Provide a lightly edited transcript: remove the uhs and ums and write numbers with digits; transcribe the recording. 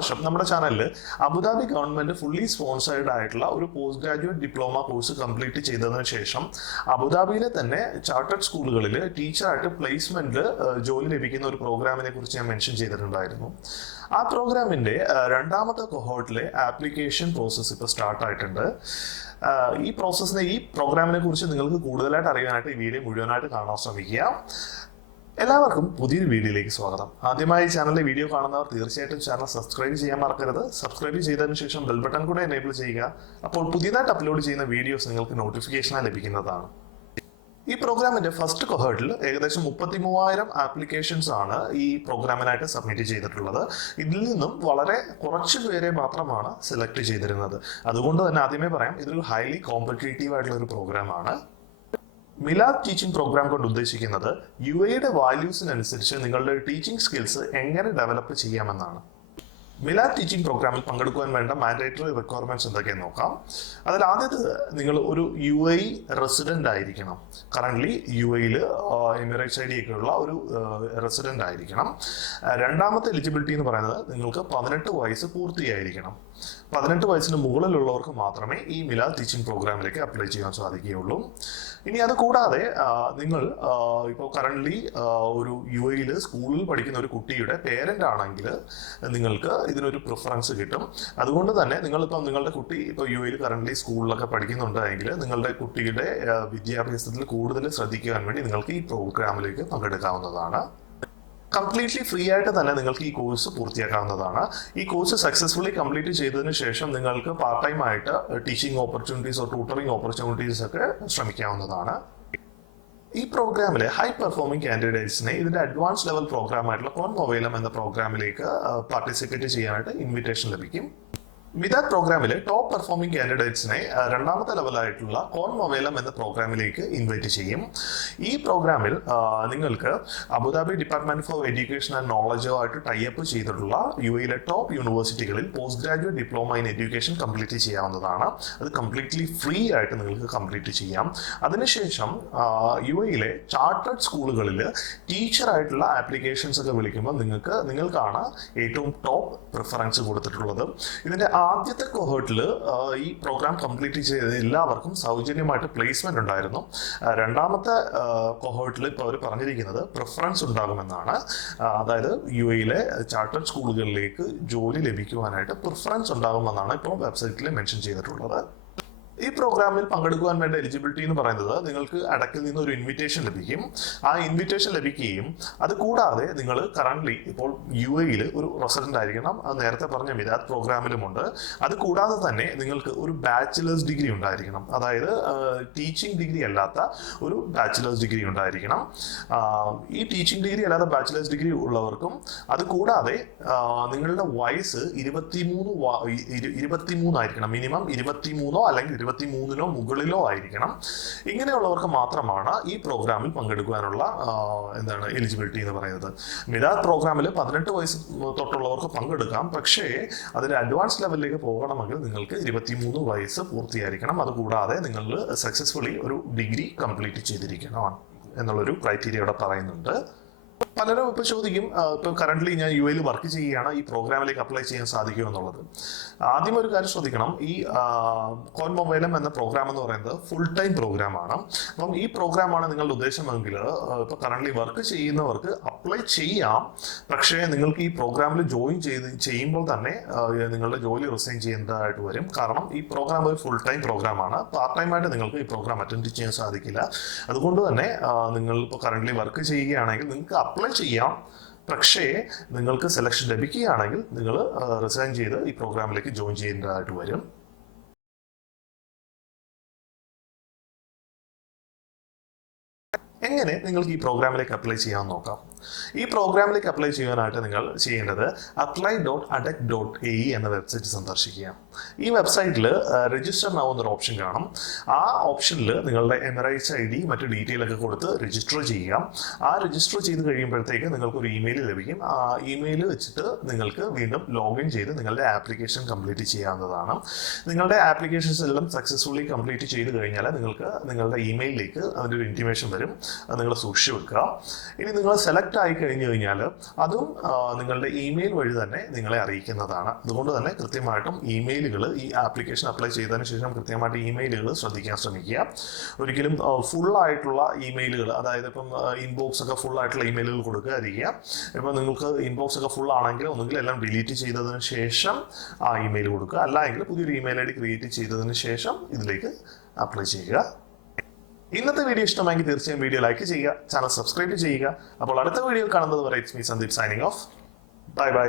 വർഷം നമ്മുടെ ചാനലിൽ അബുദാബി ഗവൺമെന്റ് ഫുള്ളി സ്പോൺസേർഡ് ആയിട്ടുള്ള ഒരു post graduate diploma course complete ചെയ്തതിനു ശേഷം അബുദാബിയിലെ തന്നെ ചാർട്ടേഡ് സ്കൂളുകളിൽ ടീച്ചറായിട്ട് പ്ലേസ്മെന്റിൽ ജോലി ലഭിക്കുന്ന ഒരു പ്രോഗ്രാമിനെ കുറിച്ച് ഞാൻ മെൻഷൻ ചെയ്തിട്ടുണ്ടായിരുന്നു. ആ പ്രോഗ്രാമിന്റെ രണ്ടാമത്തെ കൊഹോർട്ടിലെ ആപ്ലിക്കേഷൻ പ്രോസസ്സ് ഇപ്പോൾ സ്റ്റാർട്ട് ആയിട്ടുണ്ട്. ഈ പ്രോഗ്രാമിനെ കുറിച്ച് നിങ്ങൾക്ക് കൂടുതലായിട്ട് അറിയാനായിട്ട് ഈ വീഡിയോ മുഴുവനായിട്ട് കാണാൻ ശ്രമിക്കുക. എല്ലാവർക്കും പുതിയൊരു വീഡിയോയിലേക്ക് സ്വാഗതം. ആദ്യമായി ചാനലിലെ വീഡിയോ കാണുന്നവർ തീർച്ചയായിട്ടും ചാനൽ സബ്സ്ക്രൈബ് ചെയ്യാൻ മറക്കരുത്. സബ്സ്ക്രൈബ് ചെയ്തതിനു ശേഷം ബെൽ ബട്ടൺ കൂടെ എനേബിൾ ചെയ്യുക. അപ്പോൾ പുതിയതായിട്ട് അപ്ലോഡ് ചെയ്യുന്ന വീഡിയോസ് നിങ്ങൾക്ക് നോട്ടിഫിക്കേഷനായി ലഭിക്കുന്നതാണ്. ഈ പ്രോഗ്രാമിന്റെ ഫസ്റ്റ് കൊഹേർട്ടിൽ ഏകദേശം 33,000 ആപ്ലിക്കേഷൻസ് ആണ് ഈ പ്രോഗ്രാമിനായിട്ട് സബ്മിറ്റ് ചെയ്തിട്ടുള്ളത്. ഇതിൽ നിന്നും വളരെ കുറച്ച് പേരെ മാത്രമാണ് സെലക്ട് ചെയ്തിരുന്നത്. അതുകൊണ്ട് തന്നെ ആദ്യമേ പറയാം, ഇതൊരു ഹൈലി കോമ്പറ്റേറ്റീവ് ആയിട്ടുള്ള ഒരു പ്രോഗ്രാമാണ്. മിലാദ് ടീച്ചിങ് പ്രോഗ്രാം കൊണ്ട് ഉദ്ദേശിക്കുന്നത് UAE വാല്യൂസിനനുസരിച്ച് നിങ്ങളുടെ ടീച്ചിങ് സ്കിൽസ് എങ്ങനെ ഡെവലപ്പ് ചെയ്യാമെന്നാണ്. മിലാദ് ടീച്ചിങ് പ്രോഗ്രാമിൽ പങ്കെടുക്കുവാൻ വേണ്ട മാൻഡേറ്ററി റിക്വയർമെന്റ്സ് എന്തൊക്കെയെന്ന് നോക്കാം. അതിൽ ആദ്യത്തെ, നിങ്ങൾ ഒരു UAE റെസിഡന്റ് ആയിരിക്കണം. കറന്റ് UAE എമിറേറ്റ്സ് ID ഒക്കെ ഉള്ള ഒരു റെസിഡന്റ് ആയിരിക്കണം. രണ്ടാമത്തെ എലിജിബിലിറ്റി എന്ന് പറയുന്നത് നിങ്ങൾക്ക് 18 വയസ്സ് പൂർത്തിയായിരിക്കണം. 18 വയസ്സിന് മുകളിലുള്ളവർക്ക് മാത്രമേ ഈ മിലാദ് ടീച്ചിങ് പ്രോഗ്രാമിലേക്ക് അപ്ലൈ ചെയ്യാൻ സാധിക്കുകയുള്ളൂ. ഇനി അത് കൂടാതെ നിങ്ങൾ ഇപ്പോൾ കറന്റ് ഒരു UAE സ്കൂളിൽ പഠിക്കുന്ന ഒരു കുട്ടിയുടെ പേരന്റ് ആണെങ്കിൽ നിങ്ങൾക്ക് ഇതിനൊരു പ്രിഫറൻസ് കിട്ടും. അതുകൊണ്ട് തന്നെ നിങ്ങളുടെ കുട്ടി ഇപ്പോൾ UAE കറന്റ് സ്കൂളിലൊക്കെ പഠിക്കുന്നുണ്ടെങ്കിൽ നിങ്ങളുടെ കുട്ടിയുടെ വിദ്യാഭ്യാസത്തിൽ കൂടുതൽ ശ്രദ്ധിക്കാൻ വേണ്ടി നിങ്ങൾക്ക് ഈ പ്രോഗ്രാമിലേക്ക് പങ്കെടുക്കാവുന്നതാണ്. കംപ്ലീറ്റ്ലി ഫ്രീ ആയിട്ട് തന്നെ നിങ്ങൾക്ക് ഈ കോഴ്സ് പൂർത്തിയാക്കാവുന്നതാണ്. ഈ കോഴ്സ് സക്സസ്ഫുള്ളി കംപ്ലീറ്റ് ചെയ്തതിനു ശേഷം നിങ്ങൾക്ക് പാർട്ട് ടൈം ആയിട്ട് ടീച്ചിങ് ഓപ്പർച്യൂണിറ്റീസോ ട്യൂട്ടറിംഗ് ഓപ്പർച്യൂണിറ്റീസ് ഒക്കെ ശ്രമിക്കാവുന്നതാണ്. ഈ പ്രോഗ്രാമിലെ ഹൈ പെർഫോമിംഗ് കാൻഡിഡേറ്റ്സിനെ ഇതിന്റെ അഡ്വാൻസ് ലെവൽ പ്രോഗ്രാം ആയിട്ടുള്ള കോൺമൊവൈലം എന്ന പ്രോഗ്രാമിലേക്ക് പാർട്ടിസിപ്പേറ്റ് ചെയ്യാനായിട്ട് ഇൻവിറ്റേഷൻ ലഭിക്കും. മിലാദ് പ്രോഗ്രാമിലെ ടോപ്പ് പെർഫോമിംഗ് കാൻഡിഡേറ്റ്സിനെ രണ്ടാമത്തെ ലെവലായിട്ടുള്ള കോൺമൊവൈലം എന്ന പ്രോഗ്രാമിലേക്ക് ഇൻവൈറ്റ് ചെയ്യും. ഈ പ്രോഗ്രാമിൽ നിങ്ങൾക്ക് Abu Dhabi department for education and നോളജോ ആയിട്ട് ടൈപ്പ് ചെയ്തിട്ടുള്ള UAE ടോപ്പ് യൂണിവേഴ്സിറ്റികളിൽ post graduate diploma in education complete ചെയ്യാവുന്നതാണ്. അത് കംപ്ലീറ്റ്ലി ഫ്രീ ആയിട്ട് നിങ്ങൾക്ക് കംപ്ലീറ്റ് ചെയ്യാം. അതിനുശേഷം UAE ചാർട്ടേഡ് സ്കൂളുകളിൽ ടീച്ചറായിട്ടുള്ള ആപ്ലിക്കേഷൻസ് ഒക്കെ വിളിക്കുമ്പോൾ നിങ്ങൾക്കാണ് ഏറ്റവും ടോപ്പ് പ്രിഫറൻസ് കൊടുത്തിട്ടുള്ളത്. ഇതിന്റെ ആദ്യത്തെ കൊഹോർട്ടിൽ ഈ പ്രോഗ്രാം കംപ്ലീറ്റ് ചെയ്ത എല്ലാവർക്കും സൗജന്യമായിട്ട് പ്ലേസ്മെന്റ് ഉണ്ടായിരുന്നു. രണ്ടാമത്തെ കൊഹോർട്ടിൽ ഇപ്പോൾ അവർ പറഞ്ഞിരിക്കുന്നത് പ്രിഫറൻസ് ഉണ്ടാകുമെന്നാണ്. അതായത് UAE ചാർട്ടേഡ് സ്കൂളുകളിലേക്ക് ജോലി ലഭിക്കുവാനായിട്ട് പ്രിഫറൻസ് ഉണ്ടാകുമെന്നാണ് ഇപ്പോൾ വെബ്സൈറ്റിൽ മെൻഷൻ ചെയ്തിട്ടുള്ളത്. ഈ പ്രോഗ്രാമിൽ പങ്കെടുക്കുവാൻ വേണ്ട എലിജിബിലിറ്റി എന്ന് പറയുന്നത് നിങ്ങൾക്ക് അടക്കിൽ നിന്ന് ഒരു ഇൻവിറ്റേഷൻ ലഭിക്കും. ആ ഇൻവിറ്റേഷൻ ലഭിക്കുകയും അത് കൂടാതെ നിങ്ങൾ കറന്റ് ഇപ്പോൾ UAE ഒരു റെസിഡന്റ് ആയിരിക്കണം. അത് നേരത്തെ പറഞ്ഞ മിലാദ് പ്രോഗ്രാമിലുമുണ്ട്. അത് കൂടാതെ തന്നെ നിങ്ങൾക്ക് ഒരു ബാച്ചിലേഴ്സ് ഡിഗ്രി ഉണ്ടായിരിക്കണം. അതായത് ടീച്ചിങ് ഡിഗ്രി അല്ലാത്ത ഒരു ബാച്ചിലേഴ്സ് ഡിഗ്രി ഉണ്ടായിരിക്കണം. ഈ ടീച്ചിങ് ഡിഗ്രി അല്ലാത്ത ബാച്ചിലേഴ്സ് ഡിഗ്രി ഉള്ളവർക്കും അത് കൂടാതെ നിങ്ങളുടെ വയസ്സ് 23 ആയിരിക്കണം. മിനിമം 23 അല്ലെങ്കിൽ 23 മുകളിലോ ആയിരിക്കണം. ഇങ്ങനെയുള്ളവർക്ക് മാത്രമാണ് ഈ പ്രോഗ്രാമിൽ പങ്കെടുക്കുവാനുള്ള എലിജിബിലിറ്റി എന്ന് പറയുന്നത്. മിലാദ് പ്രോഗ്രാമിൽ 18 വയസ്സ് തൊട്ടുള്ളവർക്ക് പങ്കെടുക്കാം. പക്ഷേ അതിന്റെ അഡ്വാൻസ് ലെവലിലേക്ക് പോകണമെങ്കിൽ നിങ്ങൾക്ക് 23 വയസ്സ് പൂർത്തിയായിരിക്കണം. അതുകൂടാതെ നിങ്ങൾ സക്സസ്ഫുള്ളി ഒരു ഡിഗ്രി കംപ്ലീറ്റ് ചെയ്തിരിക്കണം എന്നുള്ളൊരു ക്രൈറ്റീരിയ ഇവിടെ പറയുന്നുണ്ട്. പലരും ഇപ്പോൾ ചോദിക്കും, ഇപ്പോൾ കറന്റ് ഞാൻ UAE വർക്ക് ചെയ്യുകയാണ്, ഈ പ്രോഗ്രാമിലേക്ക് അപ്ലൈ ചെയ്യാൻ സാധിക്കുമോ എന്നുള്ളത്. ആദ്യം ഒരു കാര്യം ശ്രദ്ധിക്കണം, ഈ കോൺമൊവൈലം എന്ന പ്രോഗ്രാം എന്ന് പറയുന്നത് ഫുൾ ടൈം പ്രോഗ്രാമാണ്. അപ്പം ഈ പ്രോഗ്രാമാണ് നിങ്ങളുടെ ഉദ്ദേശമെങ്കിൽ ഇപ്പോൾ കറന്റ് വർക്ക് ചെയ്യുന്നവർക്ക് അപ്ലൈ ചെയ്യാം. പക്ഷേ നിങ്ങൾക്ക് ഈ പ്രോഗ്രാമിൽ ജോയിൻ ചെയ്യുമ്പോൾ തന്നെ നിങ്ങളുടെ ജോലി റിസൈൻ ചെയ്യേണ്ടതായിട്ട് വരും. കാരണം ഈ പ്രോഗ്രാം ഒരു ഫുൾ ടൈം പ്രോഗ്രാമാണ്. പാർട്ട് ടൈം ആയിട്ട് നിങ്ങൾക്ക് ഈ പ്രോഗ്രാം അറ്റൻഡ് ചെയ്യാൻ സാധിക്കില്ല. അതുകൊണ്ട് തന്നെ നിങ്ങൾ ഇപ്പോൾ കറന്റ് വർക്ക് ചെയ്യുകയാണെങ്കിൽ നിങ്ങൾക്ക് അപ്ലൈ ചെയ്യാം. പക്ഷേ നിങ്ങൾക്ക് സെലക്ഷൻ ലഭിക്കുകയാണെങ്കിൽ നിങ്ങൾ റിസൈൻ ചെയ്ത് ഈ പ്രോഗ്രാമിലേക്ക് ജോയിൻ ചെയ്യേണ്ടതായിട്ട് വരും. എങ്ങനെ നിങ്ങൾക്ക് ഈ പ്രോഗ്രാമിലേക്ക് അപ്ലൈ ചെയ്യാൻ നോക്കാം. ഈ പ്രോഗ്രാമിലേക്ക് അപ്ലൈ ചെയ്യാനായിട്ട് നിങ്ങൾ ചെയ്യേണ്ടത് apply.adec.ae എന്ന വെബ്സൈറ്റ് സന്ദർശിക്കുക. ഈ വെബ്സൈറ്റിൽ രജിസ്റ്റർ നൗ എന്നൊരു ഓപ്ഷൻ കാണും. ആ ഓപ്ഷനിൽ നിങ്ങളുടെ എമിറേറ്റ്സ് ID മറ്റു ഡീറ്റെയിൽ ഒക്കെ കൊടുത്ത് രജിസ്റ്റർ ചെയ്യുക. ആ രജിസ്റ്റർ ചെയ്ത് കഴിയുമ്പോഴത്തേക്ക് നിങ്ങൾക്കൊരു ഇമെയിൽ ലഭിക്കും. ആ ഇമെയിൽ വെച്ചിട്ട് നിങ്ങൾക്ക് വീണ്ടും ലോഗിൻ ചെയ്ത് നിങ്ങളുടെ ആപ്ലിക്കേഷൻ കംപ്ലീറ്റ് ചെയ്യാവുന്നതാണ്. നിങ്ങളുടെ ആപ്ലിക്കേഷൻസ് എല്ലാം സക്സസ്ഫുള്ളി കംപ്ലീറ്റ് ചെയ്ത് കഴിഞ്ഞാൽ നിങ്ങൾക്ക് നിങ്ങളുടെ ഇമെയിലിലേക്ക് അതിൻ്റെ ഒരു ഇൻറ്റിമേഷൻ വരും. അത് നിങ്ങൾ സൂക്ഷിച്ച് വെക്കുക. ഇനി നിങ്ങൾ സെലക്ട് സെലക്ട് ആയി കഴിഞ്ഞു കഴിഞ്ഞാൽ അതും നിങ്ങളുടെ ഇമെയിൽ വഴി തന്നെ നിങ്ങളെ അറിയിക്കുന്നതാണ്. അതുകൊണ്ട് തന്നെ കൃത്യമായിട്ടും ഇമെയിലുകൾ ഈ ആപ്ലിക്കേഷൻ അപ്ലൈ ചെയ്തതിന് ശേഷം കൃത്യമായിട്ട് ഇമെയിലുകൾ ശ്രദ്ധിക്കാൻ ശ്രമിക്കുക. ഒരിക്കലും ഫുൾ ആയിട്ടുള്ള ഇമെയിലുകൾ, അതായത് ഇപ്പം ഇൻബോക്സ് ഒക്കെ ഫുൾ ആയിട്ടുള്ള ഇമെയിലുകൾ കൊടുക്കാതിരിക്കുക. ഇപ്പം നിങ്ങൾക്ക് ഇൻബോക്സ് ഒക്കെ ഫുൾ ആണെങ്കിൽ ഒന്നുകിൽ എല്ലാം ഡിലീറ്റ് ചെയ്തതിന് ശേഷം ആ ഇമെയിൽ കൊടുക്കുക, അല്ലെങ്കിൽ പുതിയൊരു ഇമെയിൽ ID ക്രിയേറ്റ് ചെയ്തതിന് ശേഷം ഇതിലേക്ക് അപ്ലൈ ചെയ്യുക. ഇന്നത്തെ വീഡിയോ ഇഷ്ടമായെങ്കിൽ തീർച്ചയായും വീഡിയോ ലൈക്ക് ചെയ്യുക, ചാനൽ സബ്സ്ക്രൈബ് ചെയ്യുക. അപ്പോൾ അടുത്ത വീഡിയോ കാണുന്നത് വരെ it's me Sandeep signing off. Bye bye.